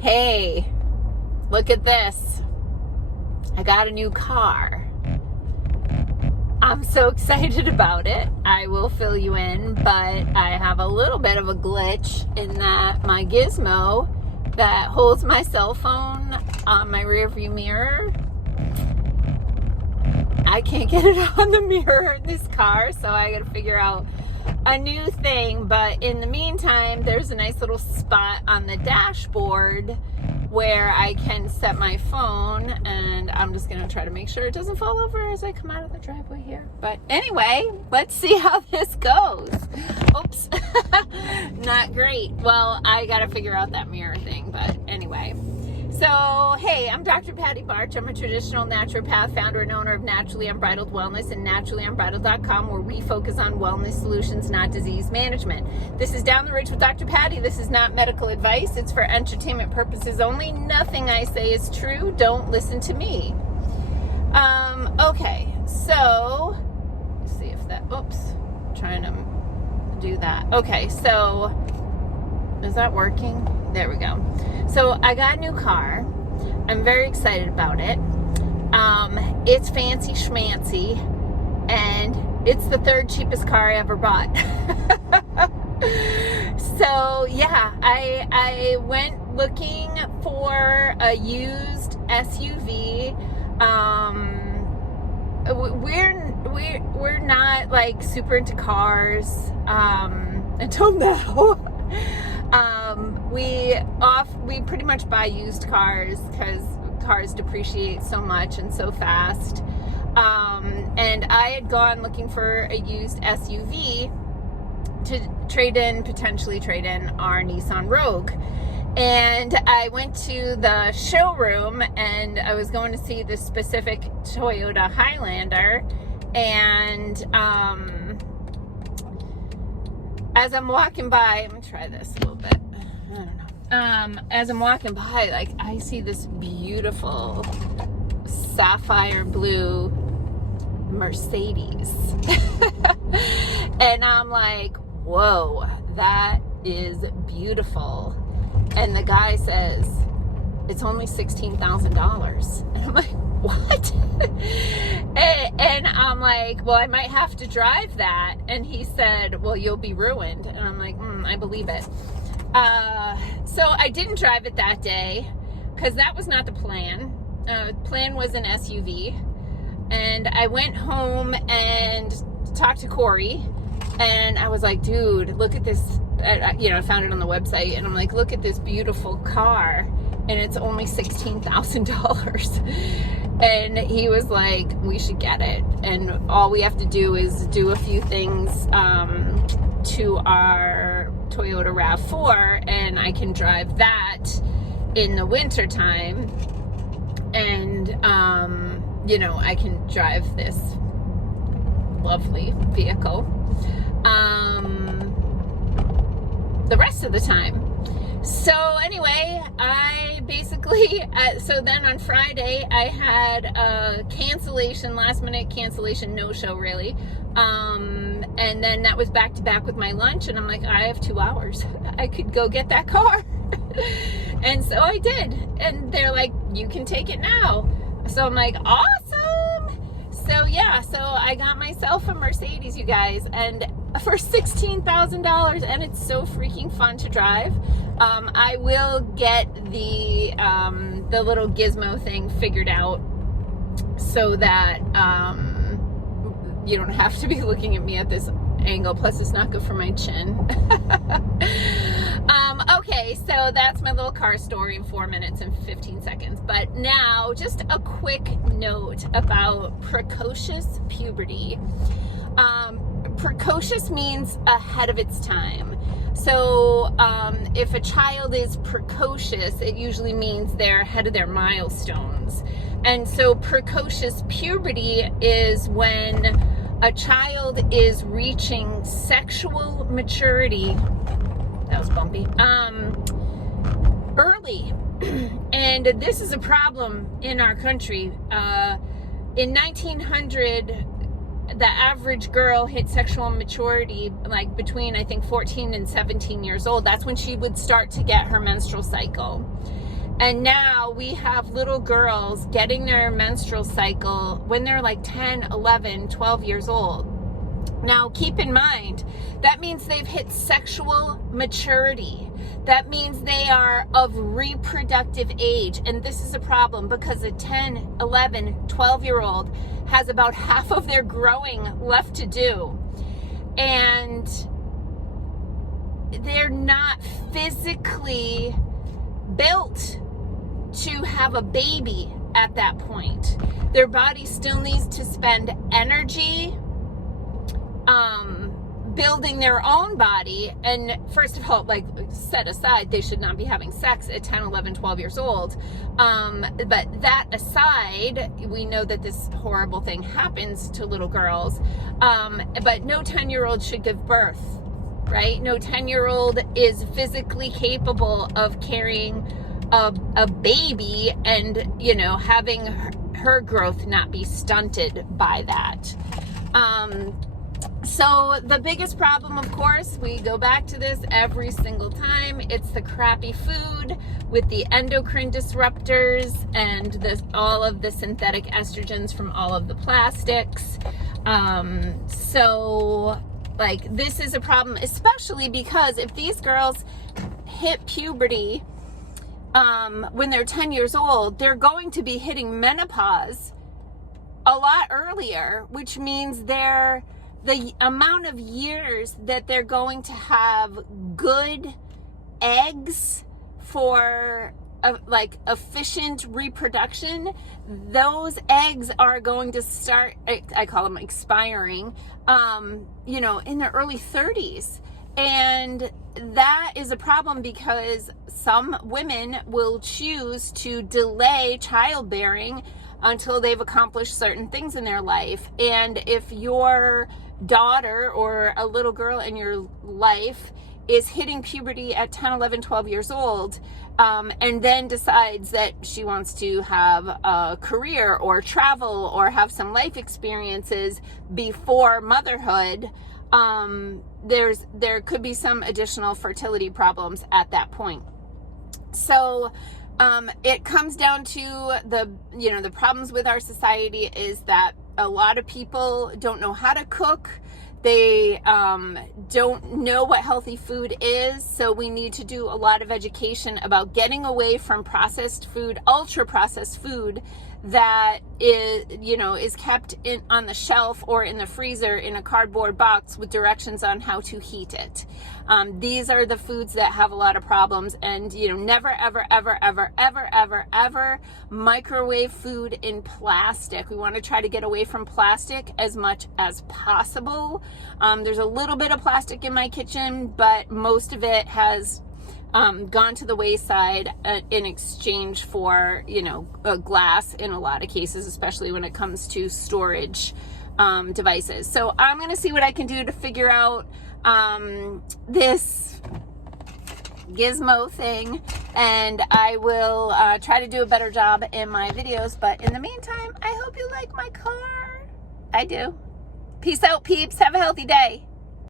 Hey, look at this. I got a new car. I'm so excited about it. I will fill you in, but I have a little bit of a glitch in that my gizmo that holds my cell phone on my rear view mirror, I can't get it on the mirror in this car, so I gotta figure out a new thing. But in the meantime, there's a nice little spot on the dashboard where I can set my phone, and I'm just gonna try to make sure it doesn't fall over as I come out of the driveway here. But anyway, let's see how this goes. Oops. Not great. Well, I gotta figure out that mirror thing, but anyway. So, hey, I'm Dr. Patty Barch. I'm a traditional naturopath, founder and owner of Naturally Unbridled Wellness and naturallyunbridled.com, where we focus on wellness solutions, not disease management. This is Down the Ridge with Dr. Patty. This is not medical advice. It's for entertainment purposes only. Nothing I say is true. Don't listen to me. Okay, so, let's see if that, oops, trying to do that. Okay, so, is that working? There we go. So I got a new car. I'm very excited about it. It's fancy schmancy, and it's the third cheapest car I ever bought. So yeah, I went looking for a used SUV. We're not like super into cars until now. We pretty much buy used cars because cars depreciate so much and so fast. And I had gone looking for a used SUV to potentially trade in our Nissan Rogue. And I went to the showroom, and I was going to see this specific Toyota Highlander. And as I'm walking by, I'm gonna try this a little bit. I don't know. As I'm walking by, like, I see this beautiful sapphire blue Mercedes. And I'm like, whoa, that is beautiful. And the guy says, it's only $16,000. And I'm like, what? And I'm like, well, I might have to drive that. And he said, well, you'll be ruined. And I'm like, I believe it. So I didn't drive it that day because that was not the plan. The plan was an SUV. And I went home and talked to Corey, and I was like, dude, look at this. I found it on the website, and I'm like, look at this beautiful car, and it's only $16,000. And he was like, we should get it. And all we have to do is do a few things to our Toyota RAV4, and I can drive that in the winter time. And, I can drive this lovely vehicle the rest of the time. So anyway, I basically, so then on Friday, I had a cancellation, last minute cancellation, no show really. And then that was back to back with my lunch, and I'm like, I have 2 hours. I could go get that car. And so I did. And they're like, you can take it now. So I'm like, awesome. So yeah, so I got myself a Mercedes, you guys, and for $16,000, and it's so freaking fun to drive. I will get the little gizmo thing figured out so that you don't have to be looking at me at this angle. Plus, it's not good for my chin. Okay, so that's my little car story in 4 minutes and 15 seconds. But now, just a quick note about precocious puberty. Precocious means ahead of its time. So if a child is precocious, it usually means they're ahead of their milestones. And so precocious puberty is when a child is reaching sexual maturity. That was bumpy. Early. And this is a problem in our country. In 1900, the average girl hit sexual maturity like between, I think, 14 and 17 years old. That's when she would start to get her menstrual cycle. And now we have little girls getting their menstrual cycle when they're like 10, 11, 12 years old. Now, keep in mind, that means they've hit sexual maturity. That means they are of reproductive age. And this is a problem because a 10, 11, 12-year-old has about half of their growing left to do. And they're not physically built to have a baby at that point. Their body still needs to spend energy building their own body. And first of all, like, set aside, they should not be having sex at 10, 11, 12 years old. But that aside, we know that this horrible thing happens to little girls. But no 10-year-old should give birth, right? No 10-year-old is physically capable of carrying a baby and, you know, having her growth not be stunted by that. So the biggest problem, of course, we go back to this every single time. It's the crappy food with the endocrine disruptors and all of the synthetic estrogens from all of the plastics. So, like, this is a problem, especially because if these girls hit puberty when they're 10 years old, they're going to be hitting menopause a lot earlier, which means the amount of years that they're going to have good eggs for like efficient reproduction, those eggs are going to start, I call them expiring, you know, in their early 30s. And that is a problem because some women will choose to delay childbearing until they've accomplished certain things in their life. And if your daughter or a little girl in your life is hitting puberty at 10, 11, 12 years old, and then decides that she wants to have a career or travel or have some life experiences before motherhood, there could be some additional fertility problems at that point. So it comes down to the problems with our society is that a lot of people don't know how to cook. They don't know what healthy food is. So we need to do a lot of education about getting away from processed food, ultra processed food that is kept on the shelf or in the freezer in a cardboard box with directions on how to heat it. These are the foods that have a lot of problems, and never ever ever ever ever ever ever microwave food in plastic. We want to try to get away from plastic as much as possible. There's a little bit of plastic in my kitchen, but most of it has gone to the wayside in exchange for, a glass in a lot of cases, especially when it comes to storage devices. So I'm going to see what I can do to figure out this gizmo thing, and I will try to do a better job in my videos. But in the meantime, I hope you like my car. I do. Peace out, peeps. Have a healthy day.